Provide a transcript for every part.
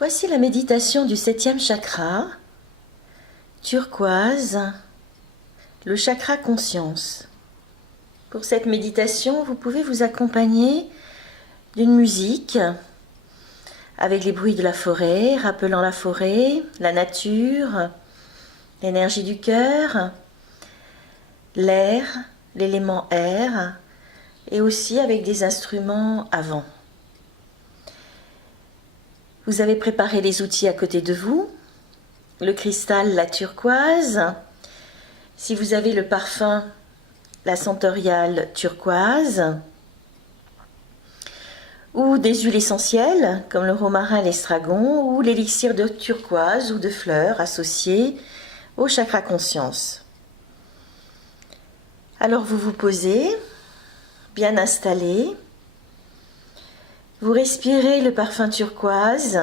Voici la méditation du 7e chakra, turquoise, le chakra conscience. Pour cette méditation, vous pouvez vous accompagner d'une musique avec les bruits de la forêt, rappelant la forêt, la nature, l'énergie du cœur, l'air, l'élément air, et aussi avec des instruments à vent. Vous avez préparé les outils à côté de vous, le cristal, la turquoise. Si vous avez le parfum, la sentoriale turquoise, ou des huiles essentielles comme le romarin, l'estragon, ou l'élixir de turquoise ou de fleurs associés au chakra conscience. Alors vous vous posez, bien installé. Vous respirez le parfum turquoise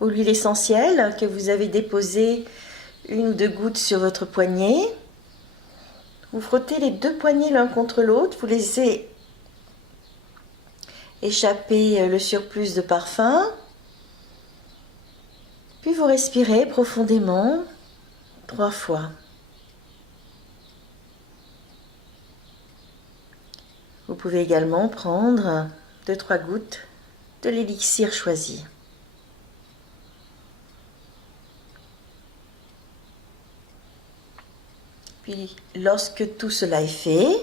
ou l'huile essentielle que vous avez déposée 1 ou 2 gouttes sur votre poignet. Vous frottez les 2 poignets l'un contre l'autre, vous laissez échapper le surplus de parfum. Puis vous respirez profondément 3 fois. Vous pouvez également prendre 2-3 gouttes de l'élixir choisi. Puis, lorsque tout cela est fait,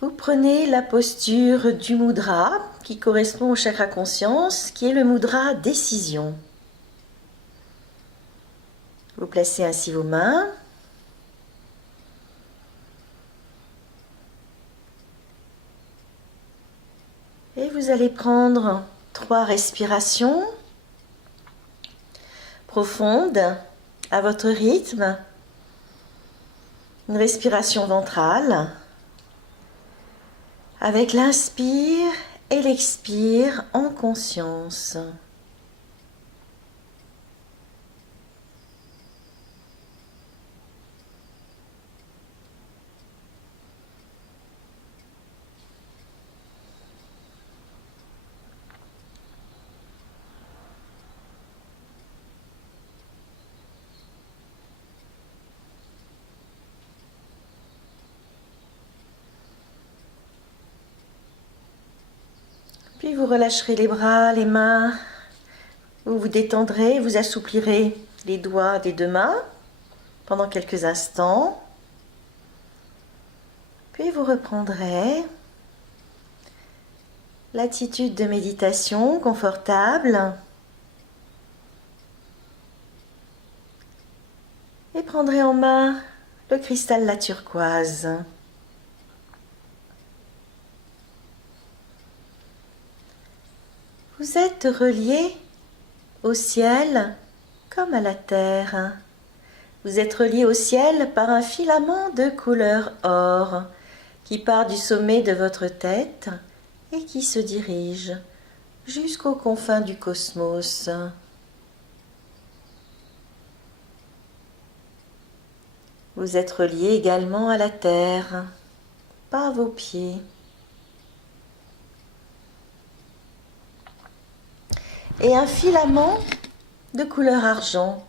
vous prenez la posture du mudra qui correspond au chakra conscience, qui est le mudra décision. Vous placez ainsi vos mains. Et vous allez prendre 3 respirations profondes à votre rythme. Une respiration ventrale avec l'inspire et l'expire en conscience. Puis vous relâcherez les bras, les mains, vous vous détendrez, vous assouplirez les doigts des 2 mains pendant quelques instants. Puis vous reprendrez l'attitude de méditation confortable et prendrez en main le cristal la turquoise. Vous êtes relié au ciel comme à la terre. Vous êtes relié au ciel par un filament de couleur or qui part du sommet de votre tête et qui se dirige jusqu'aux confins du cosmos. Vous êtes relié également à la terre par vos pieds. Et un filament de couleur argent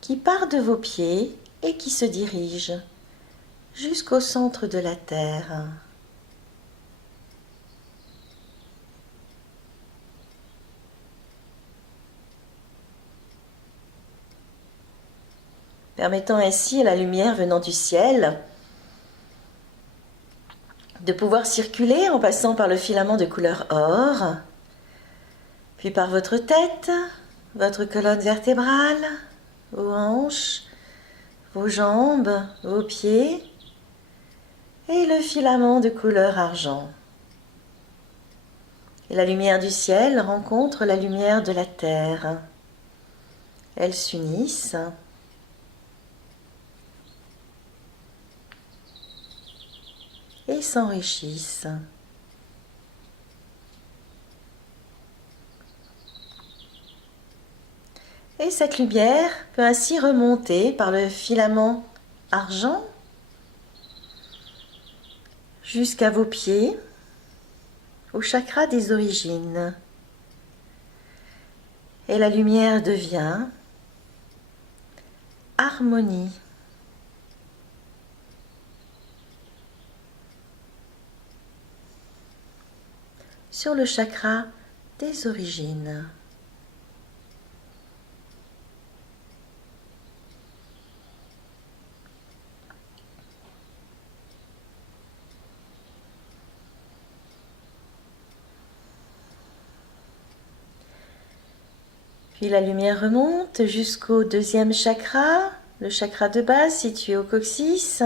qui part de vos pieds et qui se dirige jusqu'au centre de la terre. Permettant ainsi à la lumière venant du ciel de pouvoir circuler en passant par le filament de couleur or, puis par votre tête, votre colonne vertébrale, vos hanches, vos jambes, vos pieds, et le filament de couleur argent. Et la lumière du ciel rencontre la lumière de la terre. Elles s'unissent. Et s'enrichissent. Et cette lumière peut ainsi remonter par le filament argent jusqu'à vos pieds, au chakra des origines, Et la lumière devient harmonie. Sur le chakra des origines. Puis la lumière remonte jusqu'au deuxième chakra, le chakra de base situé au coccyx.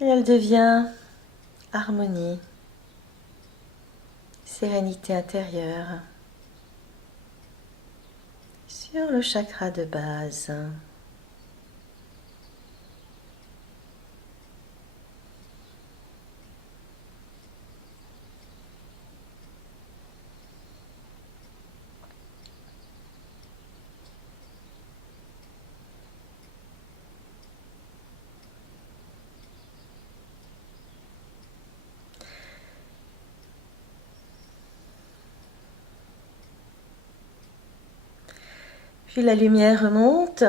Et elle devient harmonie, sérénité intérieure sur le chakra de base. Puis la lumière remonte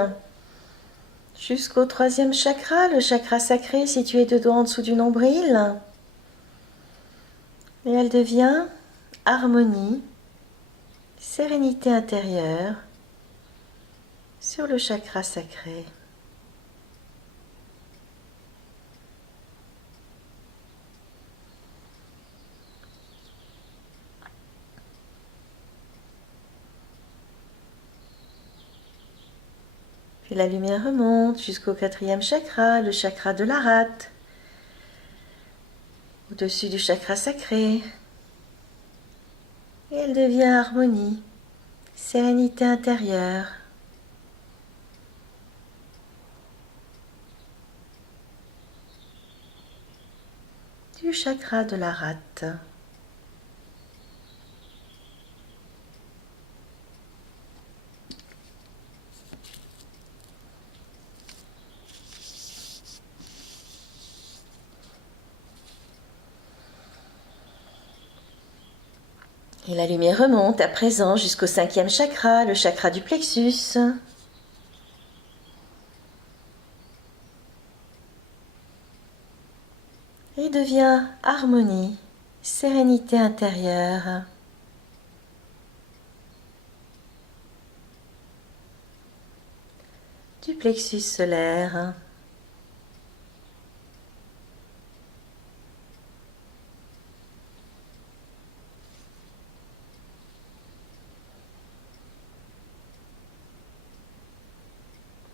jusqu'au troisième chakra, le chakra sacré situé deux doigts en dessous du nombril. Et elle devient harmonie, sérénité intérieure sur le chakra sacré. Puis la lumière remonte jusqu'au quatrième chakra, le chakra de la rate, au-dessus du chakra sacré. Et elle devient harmonie, sérénité intérieure. Du chakra de la rate. Et la lumière remonte à présent jusqu'au cinquième chakra, le chakra du plexus. Et devient harmonie, sérénité intérieure. Du plexus solaire.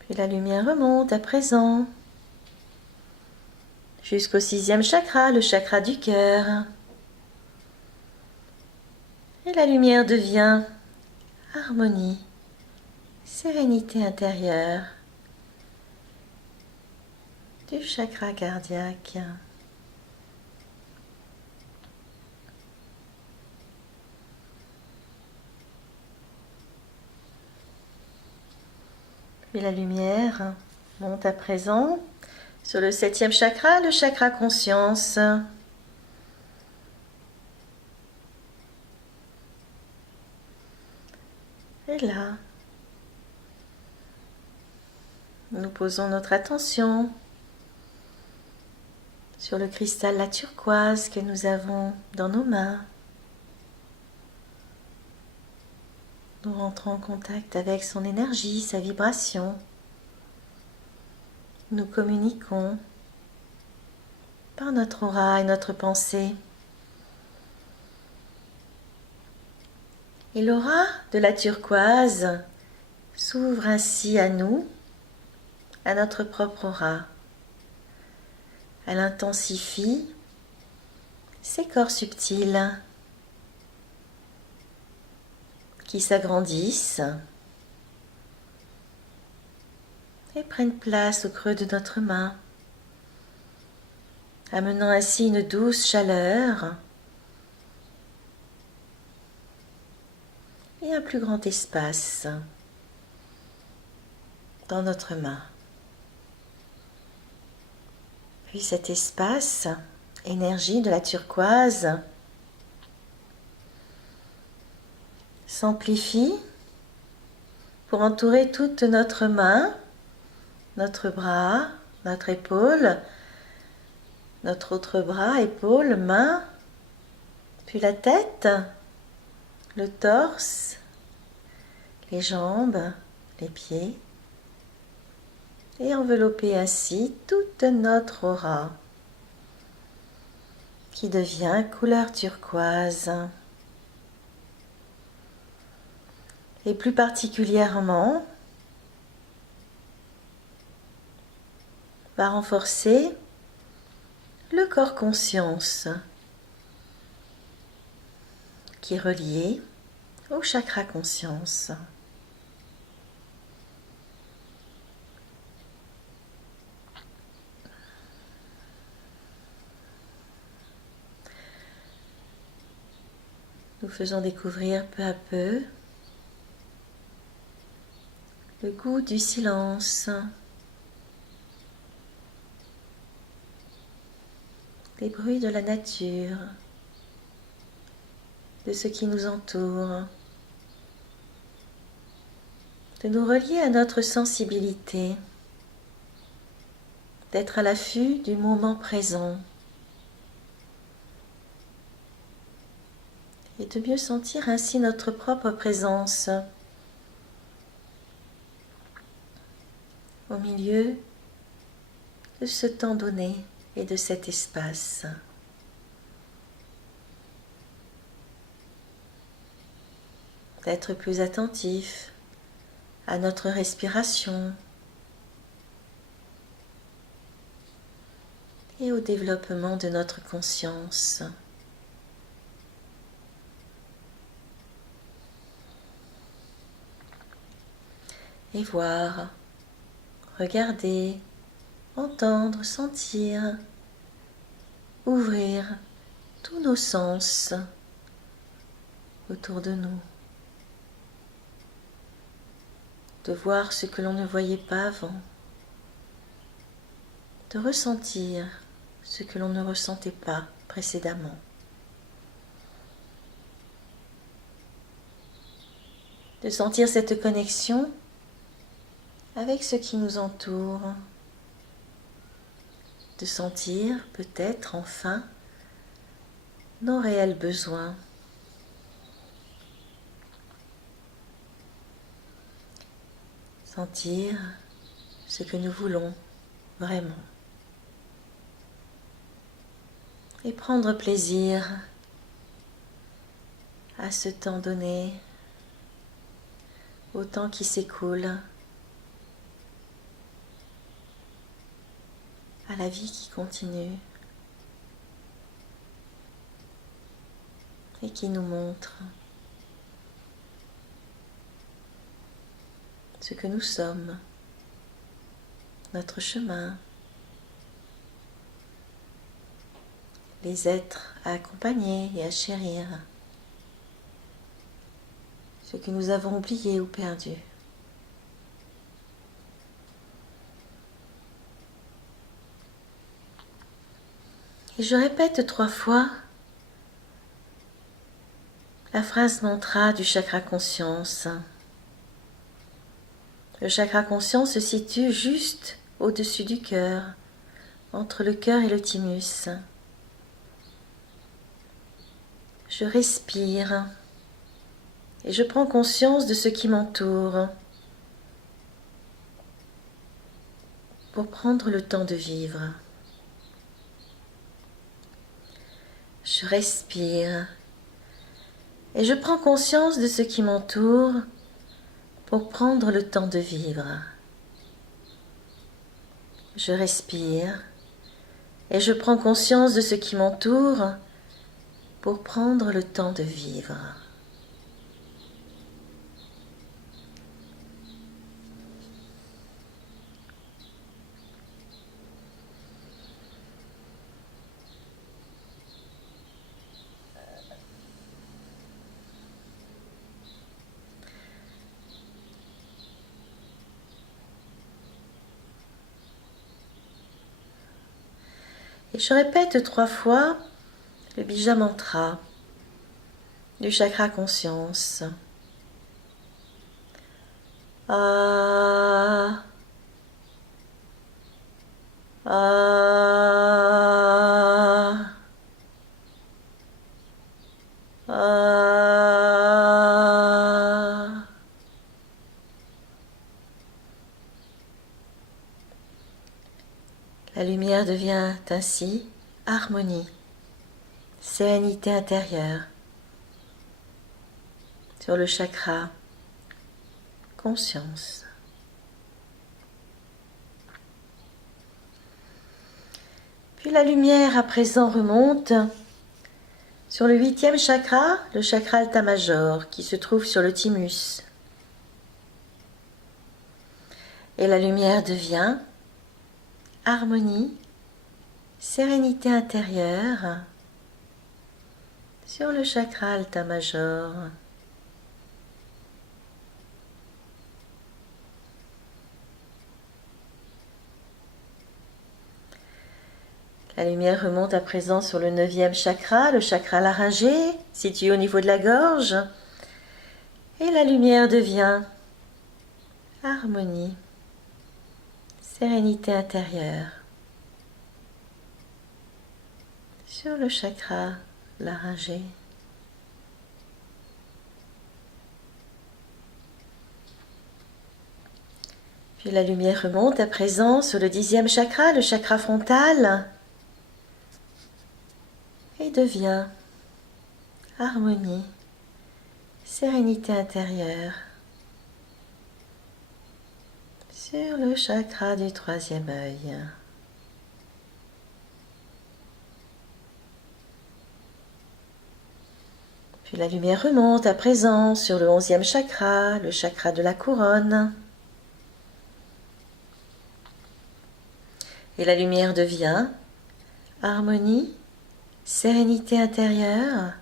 Puis la lumière remonte à présent jusqu'au sixième chakra, le chakra du cœur. Et la lumière devient harmonie, sérénité intérieure du chakra cardiaque. Puis la lumière monte à présent sur le septième chakra, le chakra conscience. Et là, nous posons notre attention sur le cristal la turquoise que nous avons dans nos mains. Nous rentrons en contact avec son énergie, sa vibration. Nous communiquons par notre aura et notre pensée. Et l'aura de la turquoise s'ouvre ainsi à nous, à notre propre aura. Elle intensifie ces corps subtils qui s'agrandissent et prennent place au creux de notre main, amenant ainsi une douce chaleur et un plus grand espace dans notre main. Puis cet espace, énergie de la turquoise, s'amplifie pour entourer toute notre main, notre bras, notre épaule, notre autre bras, épaule, main, puis la tête, le torse, les jambes, les pieds, et envelopper ainsi toute notre aura qui devient couleur turquoise. Et plus particulièrement, va renforcer le corps conscience qui est relié au chakra conscience. Nous faisons découvrir peu à peu le goût du silence, les bruits de la nature, de ce qui nous entoure, de nous relier à notre sensibilité, d'être à l'affût du moment présent et de mieux sentir ainsi notre propre présence au milieu de ce temps donné et de cet espace. D'être plus attentif à notre respiration et au développement de notre conscience. Et voir, regarder, entendre, sentir, ouvrir tous nos sens autour de nous. De voir ce que l'on ne voyait pas avant. De ressentir ce que l'on ne ressentait pas précédemment. De sentir cette connexion avec ce qui nous entoure. De sentir peut-être enfin nos réels besoins. Sentir ce que nous voulons vraiment. Et prendre plaisir à ce temps donné, au temps qui s'écoule, à la vie qui continue et qui nous montre ce que nous sommes, notre chemin, les êtres à accompagner et à chérir, ce que nous avons oublié ou perdu. Et je répète 3 fois la phrase mantra du chakra conscience. Le chakra conscience se situe juste au-dessus du cœur, entre le cœur et le thymus. Je respire et je prends conscience de ce qui m'entoure pour prendre le temps de vivre. Je respire et je prends conscience de ce qui m'entoure pour prendre le temps de vivre. Je respire et je prends conscience de ce qui m'entoure pour prendre le temps de vivre. Et je répète 3 fois le bija mantra du chakra conscience. A. A. A. La lumière devient ainsi harmonie, sérénité intérieure sur le chakra conscience. Puis la lumière à présent remonte sur le 8e chakra, le chakra Alta Major, qui se trouve sur le thymus. Et la lumière devient harmonie, sérénité intérieure sur le chakra Alta Major. La lumière remonte à présent sur le 9e chakra, le chakra laryngé, situé au niveau de la gorge. Et la lumière devient harmonie, sérénité intérieure sur le chakra laryngé. Puis la lumière remonte à présent sur le 10e chakra, le chakra frontal, et devient harmonie, sérénité intérieure sur le chakra du 3e œil. Puis la lumière remonte à présent sur le 11e chakra, le chakra de la couronne. Et la lumière devient harmonie, sérénité intérieure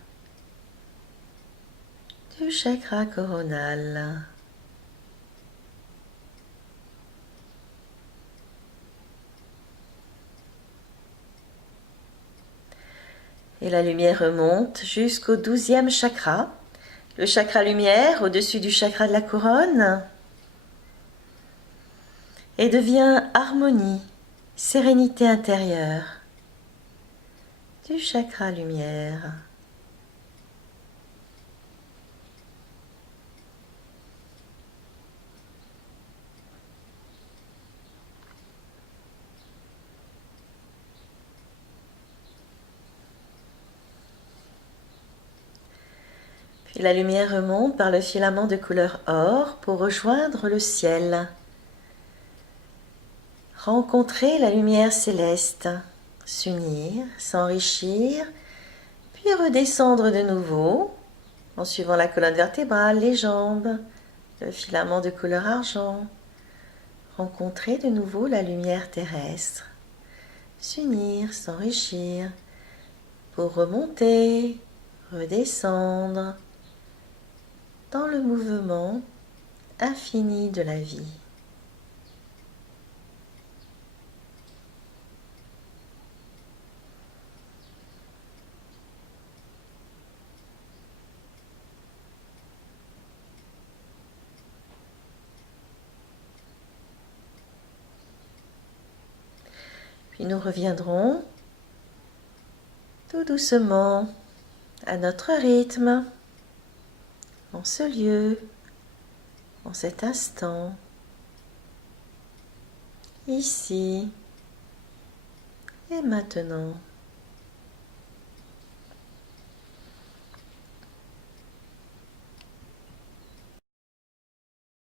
du chakra coronal. Et la lumière remonte jusqu'au 12e chakra, le chakra lumière au-dessus du chakra de la couronne, et devient harmonie, sérénité intérieure du chakra lumière. Puis la lumière remonte par le filament de couleur or pour rejoindre le ciel. Rencontrer la lumière céleste, s'unir, s'enrichir, puis redescendre de nouveau en suivant la colonne vertébrale, les jambes, le filament de couleur argent. Rencontrer de nouveau la lumière terrestre, s'unir, s'enrichir, pour remonter, redescendre dans le mouvement infini de la vie. Puis nous reviendrons tout doucement à notre rythme, en ce lieu, en cet instant, ici et maintenant.